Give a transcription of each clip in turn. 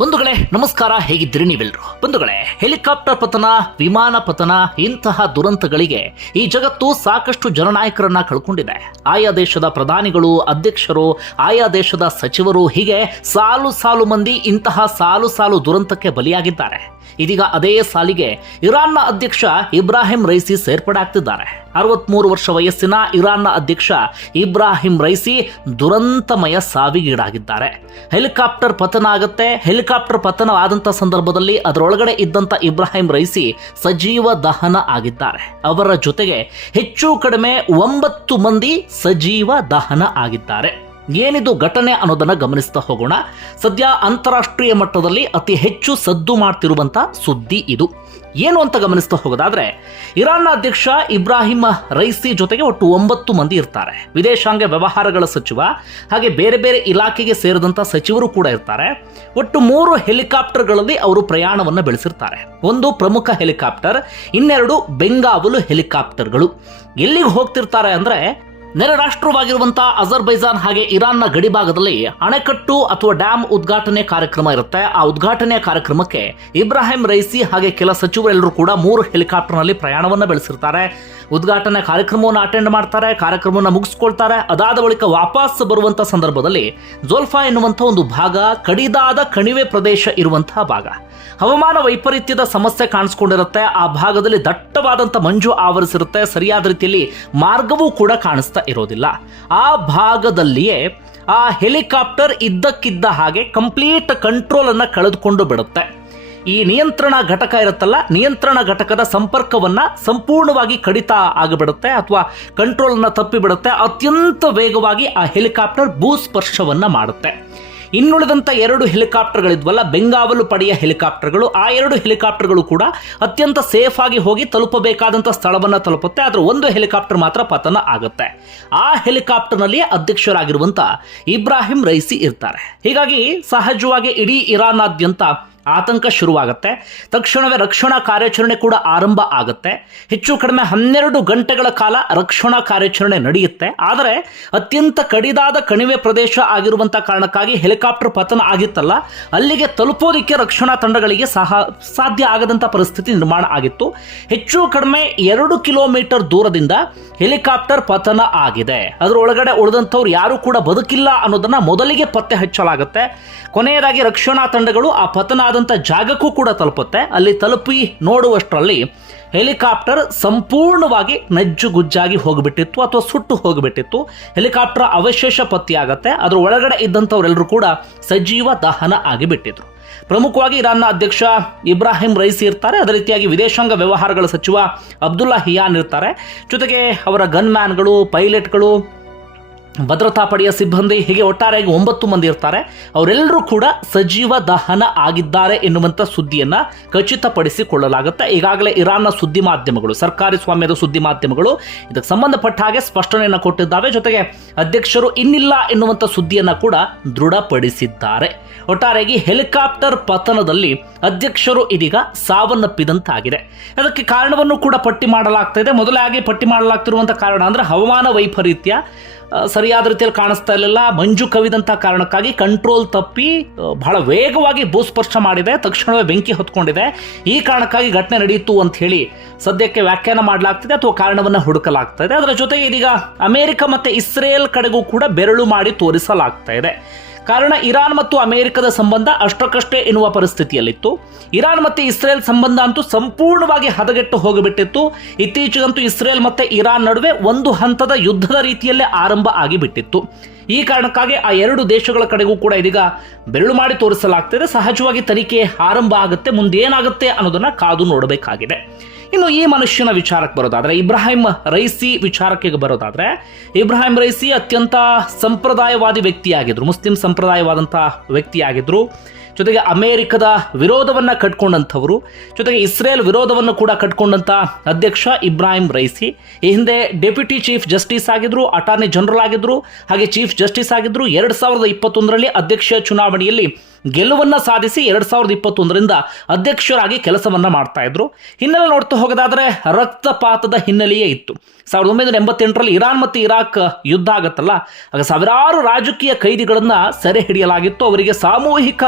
ಬಂಧುಗಳೇ ನಮಸ್ಕಾರ ಹೇಗಿದ್ದೀರಿ ನೀವೆಲ್ಲರೂ ಬಂಧುಗಳೇ, ಹೆಲಿಕಾಪ್ಟರ್ ಪತನ, ವಿಮಾನ ಪತನ, ಇಂತಹ ದುರಂತಗಳಿಗೆ ಈ ಜಗತ್ತು ಸಾಕಷ್ಟು ಜನನಾಯಕರನ್ನ ಕಳ್ಕೊಂಡಿದೆ. ಆಯಾ ದೇಶದ ಪ್ರಧಾನಿಗಳು, ಅಧ್ಯಕ್ಷರು, ಆಯಾ ದೇಶದ ಸಚಿವರು ಹೀಗೆ ಸಾಲು ಸಾಲು ಮಂದಿ ಇಂತಹ ಸಾಲು ಸಾಲು ದುರಂತಕ್ಕೆ ಬಲಿಯಾಗಿದ್ದಾರೆ. ಇದೀಗ ಅದೇ ಸಾಲಿಗೆ ಇರಾನ್ನ ಅಧ್ಯಕ್ಷ ಇಬ್ರಾಹಿಂ ರೈಸಿ ಸೇರ್ಪಡೆ ಆಗ್ತಿದ್ದಾರೆ ಅರವತ್ಮೂರು ವರ್ಷ ವಯಸ್ಸಿನ ಇರಾನ್ನ ಅಧ್ಯಕ್ಷ ಇಬ್ರಾಹಿಂ ರೈಸಿ ದುರಂತಮಯ ಸಾವಿಗೀಡಾಗಿದ್ದಾರೆ. ಹೆಲಿಕಾಪ್ಟರ್ ಪತನ ಆಗುತ್ತೆ, ಹೆಲಿಕಾಪ್ಟರ್ ಪತನ ಸಂದರ್ಭದಲ್ಲಿ ಅದರೊಳಗಡೆ ಇದ್ದಂತ ಇಬ್ರಾಹಿಂ ರೈಸಿ ಸಜೀವ ದಹನ ಆಗಿದ್ದಾರೆ. ಅವರ ಜೊತೆಗೆ ಹೆಚ್ಚು ಕಡಿಮೆ ಒಂಬತ್ತು ಮಂದಿ ಸಜೀವ ದಹನ ಆಗಿದ್ದಾರೆ. ಏನಿದು ಘಟನೆ ಅನ್ನೋದನ್ನು ಗಮನಿಸ್ತಾ ಹೋಗೋಣ. ಸದ್ಯ ಅಂತಾರಾಷ್ಟ್ರೀಯ ಮಟ್ಟದಲ್ಲಿ ಅತಿ ಹೆಚ್ಚು ಸದ್ದು ಮಾಡ್ತಿರುವಂಥ ಸುದ್ದಿ ಇದು. ಏನು ಅಂತ ಗಮನಿಸ್ತಾ ಹೋಗೋದಾದ್ರೆ, ಇರಾನ್ನ ಅಧ್ಯಕ್ಷ ಇಬ್ರಾಹಿಂ ರೈಸಿ ಜೊತೆಗೆ ಒಟ್ಟು ಒಂಬತ್ತು ಮಂದಿ ಇರ್ತಾರೆ. ವಿದೇಶಾಂಗ ವ್ಯವಹಾರಗಳ ಸಚಿವ, ಹಾಗೆ ಬೇರೆ ಬೇರೆ ಇಲಾಖೆಗೆ ಸೇರಿದಂಥ ಸಚಿವರು ಕೂಡ ಇರ್ತಾರೆ. ಒಟ್ಟು ಮೂರು ಹೆಲಿಕಾಪ್ಟರ್ಗಳಲ್ಲಿ ಅವರು ಪ್ರಯಾಣವನ್ನು ಬೆಳೆಸಿರ್ತಾರೆ. ಒಂದು ಪ್ರಮುಖ ಹೆಲಿಕಾಪ್ಟರ್, ಇನ್ನೆರಡು ಬೆಂಗಾವಲು ಹೆಲಿಕಾಪ್ಟರ್ಗಳು. ಎಲ್ಲಿಗೆ ಹೋಗ್ತಿರ್ತಾರೆ ಅಂದ್ರೆ ನೆರೆ ರಾಷ್ಟ್ರವಾಗಿರುವಂತಹ ಅಜರ್ಬೈಜಾನ್ ಹಾಗೆ ಇರಾನ್ನ ಗಡಿಭಾಗದಲ್ಲಿ ಅಣೆಕಟ್ಟು ಅಥವಾ ಡ್ಯಾಮ್ ಉದ್ಘಾಟನೆ ಕಾರ್ಯಕ್ರಮ ಇರುತ್ತೆ. ಆ ಉದ್ಘಾಟನೆಯ ಕಾರ್ಯಕ್ರಮಕ್ಕೆ ಇಬ್ರಾಹಿಂ ರೈಸಿ ಹಾಗೆ ಕೆಲ ಸಚಿವರೆಲ್ಲರೂ ಕೂಡ ಮೂರು ಹೆಲಿಕಾಪ್ಟರ್ನಲ್ಲಿ ಪ್ರಯಾಣವನ್ನು ಬೆಳೆಸಿರ್ತಾರೆ. ಉದ್ಘಾಟನೆ ಕಾರ್ಯಕ್ರಮವನ್ನು ಅಟೆಂಡ್ ಮಾಡ್ತಾರೆ, ಕಾರ್ಯಕ್ರಮವನ್ನು ಮುಗಿಸ್ಕೊಳ್ತಾರೆ. ಅದಾದ ಬಳಿಕ ವಾಪಸ್ ಬರುವಂತ ಸಂದರ್ಭದಲ್ಲಿ ಜೋಲ್ಫಾ ಎನ್ನುವಂಥ ಒಂದು ಭಾಗ ಕಡಿದಾದ ಕಣಿವೆ ಪ್ರದೇಶ ಇರುವಂತಹ ಭಾಗ. ಹವಾಮಾನ ವೈಪರೀತ್ಯದ ಸಮಸ್ಯೆ ಕಾಣಿಸ್ಕೊಂಡಿರುತ್ತೆ. ಆ ಭಾಗದಲ್ಲಿ ದಟ್ಟವಾದಂಥ ಮಂಜು ಆವರಿಸಿರುತ್ತೆ. ಸರಿಯಾದ ರೀತಿಯಲ್ಲಿ ಮಾರ್ಗವೂ ಕೂಡ ಕಾಣಿಸ್ತಾ ಇರೋದಿಲ್ಲ. ಆ ಭಾಗದಲ್ಲಿಯೇ ಆ ಹೆಲಿಕಾಪ್ಟರ್ ಇದ್ದಕ್ಕಿದ್ದ ಹಾಗೆ ಕಂಪ್ಲೀಟ್ ಕಂಟ್ರೋಲ್ ಅನ್ನ ಕಳೆದುಕೊಂಡು ಬಿಡುತ್ತೆ. ಈ ನಿಯಂತ್ರಣ ಘಟಕ ಇರುತ್ತಲ್ಲ, ನಿಯಂತ್ರಣ ಘಟಕದ ಸಂಪರ್ಕವನ್ನ ಸಂಪೂರ್ಣವಾಗಿ ಕಡಿತ ಆಗಿಬಿಡುತ್ತೆ ಅಥವಾ ಕಂಟ್ರೋಲ್ ತಪ್ಪಿಬಿಡುತ್ತೆ. ಅತ್ಯಂತ ವೇಗವಾಗಿ ಆ ಹೆಲಿಕಾಪ್ಟರ್ ಭೂಸ್ಪರ್ಶವನ್ನು ಮಾಡುತ್ತೆ. ಇನ್ನುಳಿದಂಥ ಎರಡು ಹೆಲಿಕಾಪ್ಟರ್ಗಳಿದ್ವಲ್ಲ, ಬೆಂಗಾವಲು ಪಡೆಯ ಹೆಲಿಕಾಪ್ಟರ್ಗಳು, ಆ ಎರಡು ಹೆಲಿಕಾಪ್ಟರ್ಗಳು ಕೂಡ ಅತ್ಯಂತ ಸೇಫ್ ಆಗಿ ಹೋಗಿ ತಲುಪಬೇಕಾದಂಥ ಸ್ಥಳವನ್ನು ತಲುಪುತ್ತೆ. ಆದರೆ ಒಂದು ಹೆಲಿಕಾಪ್ಟರ್ ಮಾತ್ರ ಪತನ ಆಗುತ್ತೆ. ಆ ಹೆಲಿಕಾಪ್ಟರ್ನಲ್ಲಿ ಅಧ್ಯಕ್ಷರಾಗಿರುವಂಥ ಇಬ್ರಾಹಿಂ ರೈಸಿ ಇರ್ತಾರೆ. ಹೀಗಾಗಿ ಸಹಜವಾಗಿ ಇಡೀ ಇರಾನ್ನಾದ್ಯಂತ ಆತಂಕ ಶುರುವಾಗುತ್ತೆ. ತಕ್ಷಣವೇ ರಕ್ಷಣಾ ಕಾರ್ಯಾಚರಣೆ ಕೂಡ ಆರಂಭ ಆಗುತ್ತೆ. ಹೆಚ್ಚು ಕಡಿಮೆ ಹನ್ನೆರಡು ಗಂಟೆಗಳ ಕಾಲ ರಕ್ಷಣಾ ಕಾರ್ಯಾಚರಣೆ ನಡೆಯುತ್ತೆ. ಆದರೆ ಅತ್ಯಂತ ಕಡಿದಾದ ಕಣಿವೆ ಪ್ರದೇಶ ಆಗಿರುವಂಥ ಕಾರಣಕ್ಕಾಗಿ ಹೆಲಿಕಾಪ್ಟರ್ ಪತನ ಆಗಿತ್ತಲ್ಲ, ಅಲ್ಲಿಗೆ ತಲುಪೋದಿಕ್ಕೆ ರಕ್ಷಣಾ ತಂಡಗಳಿಗೆ ಸಹ ಸಾಧ್ಯ ಆಗದಂಥ ಪರಿಸ್ಥಿತಿ ನಿರ್ಮಾಣ ಆಗಿತ್ತು. ಹೆಚ್ಚು ಕಡಿಮೆ ಎರಡು ಕಿಲೋಮೀಟರ್ ದೂರದಿಂದ ಹೆಲಿಕಾಪ್ಟರ್ ಪತನ ಆಗಿದೆ. ಅದರ ಒಳಗಡೆ ಉಳಿದಂಥವ್ರು ಯಾರು ಕೂಡ ಬದುಕಿಲ್ಲ ಅನ್ನೋದನ್ನ ಮೊದಲಿಗೆ ಪತ್ತೆ ಹಚ್ಚಲಾಗುತ್ತೆ ಕೊನೆಯದಾಗಿ ರಕ್ಷಣಾ ತಂಡಗಳು ಆ ಪತನ ಆದಂಥ ಜಾಗಕ್ಕೂ ಕೂಡ ತಲುಪುತ್ತೆ. ಅಲ್ಲಿ ತಲುಪಿ ನೋಡುವಷ್ಟರಲ್ಲಿ ಹೆಲಿಕಾಪ್ಟರ್ ಸಂಪೂರ್ಣವಾಗಿ ನಜ್ಜುಗುಜ್ಜಾಗಿ ಹೋಗಿಬಿಟ್ಟಿತ್ತು ಅಥವಾ ಸುಟ್ಟು ಹೋಗಿಬಿಟ್ಟಿತ್ತು. ಹೆಲಿಕಾಪ್ಟರ್ ಅವಶೇಷ ಪತ್ತೆಯಾಗತ್ತೆ. ಅದರ ಒಳಗಡೆ ಇದ್ದಂಥವರೆಲ್ಲರೂ ಕೂಡ ಸಜೀವ ದಹನ ಆಗಿಬಿಟ್ಟಿದ್ರು. ಪ್ರಮುಖವಾಗಿ ಇರಾನ್ನ ಅಧ್ಯಕ್ಷ ಇಬ್ರಾಹಿಂ ರೈಸಿ ಇರ್ತಾರೆ. ಅದೇ ರೀತಿಯಾಗಿ ವಿದೇಶಾಂಗ ವ್ಯವಹಾರಗಳ ಸಚಿವ ಅಬ್ದುಲ್ಲಾ ಹಿಯಾನ್ ಇರ್ತಾರೆ. ಜೊತೆಗೆ ಅವರ ಗನ್ ಮ್ಯಾನ್ಗಳು ಪೈಲಟ್ಗಳು ಭದ್ರತಾ ಪಡೆಯ ಸಿಬ್ಬಂದಿ ಹೀಗೆ ಒಟ್ಟಾರೆಯಾಗಿ ಒಂಬತ್ತು ಮಂದಿ ಇರ್ತಾರೆ. ಅವರೆಲ್ಲರೂ ಕೂಡ ಸಜೀವ ದಹನ ಆಗಿದ್ದಾರೆ ಎನ್ನುವಂಥ ಸುದ್ದಿಯನ್ನು ಖಚಿತಪಡಿಸಿಕೊಳ್ಳಲಾಗುತ್ತೆ. ಈಗಾಗಲೇ ಇರಾನ್ನ ಸುದ್ದಿ ಮಾಧ್ಯಮಗಳು, ಸರ್ಕಾರಿ ಸ್ವಾಮ್ಯದ ಸುದ್ದಿ ಮಾಧ್ಯಮಗಳು ಇದಕ್ಕೆ ಸಂಬಂಧಪಟ್ಟ ಹಾಗೆ ಸ್ಪಷ್ಟನೆಯನ್ನು ಕೊಟ್ಟಿದ್ದಾವೆ. ಜೊತೆಗೆ ಅಧ್ಯಕ್ಷರು ಇನ್ನಿಲ್ಲ ಎನ್ನುವಂಥ ಸುದ್ದಿಯನ್ನು ಕೂಡ ದೃಢಪಡಿಸಿದ್ದಾರೆ. ಒಟ್ಟಾರೆಯಾಗಿ ಹೆಲಿಕಾಪ್ಟರ್ ಪತನದಲ್ಲಿ ಅಧ್ಯಕ್ಷರು ಇದೀಗ ಸಾವನ್ನಪ್ಪಿದಂತಾಗಿದೆ. ಅದಕ್ಕೆ ಕಾರಣವನ್ನು ಕೂಡ ಪಟ್ಟಿ ಮಾಡಲಾಗ್ತಾ ಇದೆ. ಮೊದಲಾಗಿ ಪಟ್ಟಿ ಮಾಡಲಾಗ್ತಿರುವಂಥ ಕಾರಣ ಅಂದ್ರೆ ಹವಾಮಾನ ವೈಪರೀತ್ಯ. ಸರಿಯಾದ ರೀತಿಯಲ್ಲಿ ಕಾಣಿಸ್ತಾ ಇರಲಿಲ್ಲ. ಮಂಜು ಕವಿದಂಥ ಕಾರಣಕ್ಕಾಗಿ ಕಂಟ್ರೋಲ್ ತಪ್ಪಿ ಬಹಳ ವೇಗವಾಗಿ ಭೂಸ್ಪರ್ಶ ಮಾಡಿದೆ. ತಕ್ಷಣವೇ ಬೆಂಕಿ ಹೊತ್ಕೊಂಡಿದೆ. ಈ ಕಾರಣಕ್ಕಾಗಿ ಘಟನೆ ನಡೆಯಿತು ಅಂತ ಹೇಳಿ ಸದ್ಯಕ್ಕೆ ವ್ಯಾಖ್ಯಾನ ಮಾಡಲಾಗ್ತಿದೆ ಅಥವಾ ಕಾರಣವನ್ನು ಹುಡುಕಲಾಗ್ತಾ ಇದೆ. ಅದರ ಜೊತೆಗೆ ಇದೀಗ ಅಮೆರಿಕ ಮತ್ತೆ ಇಸ್ರೇಲ್ ಕಡೆಗೂ ಕೂಡ ಬೆರಳು ಮಾಡಿ ತೋರಿಸಲಾಗ್ತಾ ಇದೆ. ಕಾರಣ ಇರಾನ್ ಮತ್ತು ಅಮೆರಿಕದ ಸಂಬಂಧ ಅಷ್ಟಕ್ಕಷ್ಟೇ ಎನ್ನುವ ಪರಿಸ್ಥಿತಿಯಲ್ಲಿತ್ತು. ಇರಾನ್ ಮತ್ತು ಇಸ್ರೇಲ್ ಸಂಬಂಧ ಅಂತೂ ಸಂಪೂರ್ಣವಾಗಿ ಹದಗೆಟ್ಟು ಹೋಗಿಬಿಟ್ಟಿತ್ತು. ಇತ್ತೀಚೆಗಂತೂ ಇಸ್ರೇಲ್ ಮತ್ತೆ ಇರಾನ್ ನಡುವೆ ಒಂದು ಹಂತದ ಯುದ್ಧದ ರೀತಿಯಲ್ಲೇ ಆರಂಭ ಆಗಿಬಿಟ್ಟಿತ್ತು. ಈ ಕಾರಣಕ್ಕಾಗಿ ಆ ಎರಡು ದೇಶಗಳ ಕಡೆಗೂ ಕೂಡ ಇದೀಗ ಬೆರಳು ಮಾಡಿ ತೋರಿಸಲಾಗ್ತಿದೆ. ಸಹಜವಾಗಿ ತನಿಖೆ ಆರಂಭ ಆಗುತ್ತೆ ಮುಂದೇನಾಗುತ್ತೆ ಅನ್ನೋದನ್ನ ಕಾದು ನೋಡಬೇಕಾಗಿದೆ. ಇನ್ನು ಈ ಮನುಷ್ಯನ ವಿಚಾರಕ್ಕೆ ಬರೋದಾದ್ರೆ, ಇಬ್ರಾಹಿಂ ರೈಸಿ ವಿಚಾರಕ್ಕೆ ಬರೋದಾದ್ರೆ, ಇಬ್ರಾಹಿಂ ರೈಸಿ ಅತ್ಯಂತ ಸಂಪ್ರದಾಯವಾದಿ ವ್ಯಕ್ತಿಯಾಗಿದ್ರು, ಮುಸ್ಲಿಂ ಸಂಪ್ರದಾಯವಾದಂಥ ವ್ಯಕ್ತಿಯಾಗಿದ್ರು. ಜೊತೆಗೆ ಅಮೆರಿಕದ ವಿರೋಧವನ್ನು ಕಟ್ಕೊಂಡಂಥವರು, ಜೊತೆಗೆ ಇಸ್ರೇಲ್ ವಿರೋಧವನ್ನು ಕೂಡ ಕಟ್ಕೊಂಡಂಥ ಅಧ್ಯಕ್ಷ ಇಬ್ರಾಹಿಂ ರೈಸಿ. ಈ ಹಿಂದೆ ಡೆಪ್ಯೂಟಿ ಚೀಫ್ ಜಸ್ಟಿಸ್ ಆಗಿದ್ರು, ಅಟಾರ್ನಿ ಜನರಲ್ ಆಗಿದ್ರು, ಹಾಗೆ ಚೀಫ್ ಜಸ್ಟಿಸ್ ಆಗಿದ್ರು. ಎರಡು ಸಾವಿರದ ಇಪ್ಪತ್ತೊಂದರಲ್ಲಿ ಅಧ್ಯಕ್ಷ ಚುನಾವಣೆಯಲ್ಲಿ ಗೆಲುವನ್ನ ಸಾಧಿಸಿ ಎರಡು ಸಾವಿರದ ಇಪ್ಪತ್ತೊಂದರಿಂದ ಅಧ್ಯಕ್ಷರಾಗಿ ಕೆಲಸವನ್ನು ಮಾಡ್ತಾ ಇದ್ರು. ಹಿನ್ನೆಲೆ ನೋಡ್ತಾ ಹೋಗೋದಾದರೆ ರಕ್ತಪಾತದ ಹಿನ್ನೆಲೆಯೇ ಇತ್ತು. ಸಾವಿರದ ಒಂಬೈನೂರ ಎಂಬತ್ತೆಂಟರಲ್ಲಿ ಇರಾನ್ ಮತ್ತು ಇರಾಕ್ ಯುದ್ಧ ಆಗುತ್ತಲ್ಲ? ಆಗ ಸಾವಿರಾರು ರಾಜಕೀಯ ಕೈದಿಗಳನ್ನು ಸೆರೆ ಹಿಡಿಯಲಾಗಿತ್ತು. ಅವರಿಗೆ ಸಾಮೂಹಿಕ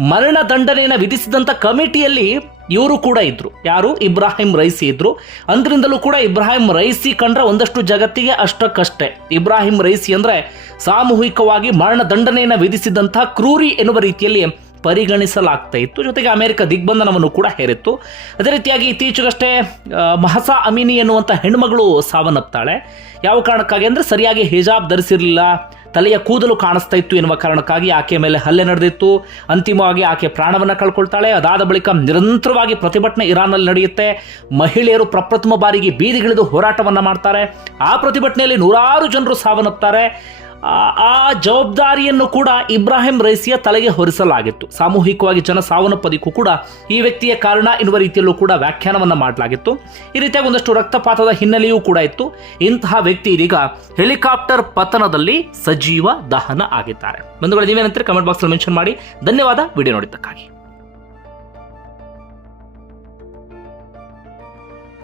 ಮರಣ ದಂಡನೆಯನ್ನು ವಿಧಿಸಿದಂಥ ಕಮಿಟಿಯಲ್ಲಿ ಇವರು ಕೂಡ ಇದ್ರು. ಯಾರು? ಇಬ್ರಾಹಿಂ ರೈಸಿ ಇದ್ರು. ಅಂದ್ರಿಂದಲೂ ಕೂಡ ಇಬ್ರಾಹಿಂ ರೈಸಿ ಕಂಡ್ರೆ ಒಂದಷ್ಟು ಜಗತ್ತಿಗೆ ಅಷ್ಟಕ್ಕಷ್ಟೇ. ಇಬ್ರಾಹಿಂ ರೈಸಿ ಅಂದ್ರೆ ಸಾಮೂಹಿಕವಾಗಿ ಮರಣದಂಡನೆಯನ್ನು ವಿಧಿಸಿದಂತಹ ಕ್ರೂರಿ ಎನ್ನುವ ರೀತಿಯಲ್ಲಿ ಪರಿಗಣಿಸಲಾಗ್ತಾ ಇತ್ತು. ಜೊತೆಗೆ ಅಮೆರಿಕ ದಿಗ್ಬಂಧನವನ್ನು ಕೂಡ ಹೇರಿತ್ತು. ಅದೇ ರೀತಿಯಾಗಿ ಇತ್ತೀಚೆಗಷ್ಟೇ ಮಹಸಾ ಅಮಿನಿ ಎನ್ನುವಂಥ ಹೆಣ್ಮಗಳು ಸಾವನ್ನಪ್ತಾಳೆ. ಯಾವ ಕಾರಣಕ್ಕಾಗಿ ಅಂದರೆ ಸರಿಯಾಗಿ ಹಿಜಾಬ್ ಧರಿಸಿರಲಿಲ್ಲ. ತಲೆಯ ಕೂದಲು ಕಾಣಿಸ್ತಾ ಇತ್ತು ಎನ್ನುವ ಕಾರಣಕ್ಕಾಗಿ ಆಕೆ ಮೇಲೆ ಹಲ್ಲೆ ನಡೆದಿತ್ತು. ಅಂತಿಮವಾಗಿ ಆಕೆ ಪ್ರಾಣವನ್ನು ಕಳ್ಕೊಳ್ತಾಳೆ. ಅದಾದ ಬಳಿಕ ನಿರಂತರವಾಗಿ ಪ್ರತಿಭಟನೆ ಇರಾನ್ನಲ್ಲಿ ನಡೆಯುತ್ತೆ. ಮಹಿಳೆಯರು ಪ್ರಪ್ರಥಮ ಬಾರಿಗೆ ಬೀದಿಗಿಳಿದು ಹೋರಾಟವನ್ನ ಮಾಡ್ತಾರೆ. ಆ ಪ್ರತಿಭಟನೆಯಲ್ಲಿ ನೂರಾರು ಜನರು ಸಾವನ್ನಪ್ತಾರೆ. ಆ ಜವಾಬ್ದಾರಿಯನ್ನು ಕೂಡ ಇಬ್ರಾಹಿಂ ರೈಸಿಯ ತಲೆಗೆ ಹೊರಿಸಲಾಗಿತ್ತು. ಸಾಮೂಹಿಕವಾಗಿ ಜನ ಸಾವನ್ನಪ್ಪದಕ್ಕೂ ಕೂಡ ಈ ವ್ಯಕ್ತಿಯ ಕಾರಣ ಎನ್ನುವ ರೀತಿಯಲ್ಲೂ ಕೂಡ ವ್ಯಾಖ್ಯಾನವನ್ನ ಮಾಡಲಾಗಿತ್ತು. ಈ ರೀತಿಯಾಗಿ ಒಂದಷ್ಟು ರಕ್ತಪಾತದ ಹಿನ್ನೆಲೆಯೂ ಕೂಡ ಇತ್ತು. ಇಂತಹ ವ್ಯಕ್ತಿ ಇದೀಗ ಹೆಲಿಕಾಪ್ಟರ್ ಪತನದಲ್ಲಿ ಸಜೀವ ದಹನ ಆಗಿದ್ದಾರೆ. ಬಂಧುಗಳು, ನೀವೇನಂತಾರೆ? ಕಮೆಂಟ್ ಬಾಕ್ಸ್ ಮೆನ್ಷನ್ ಮಾಡಿ. ಧನ್ಯವಾದ. ವಿಡಿಯೋ ನೋಡಿದ್ದಕ್ಕಾಗಿ.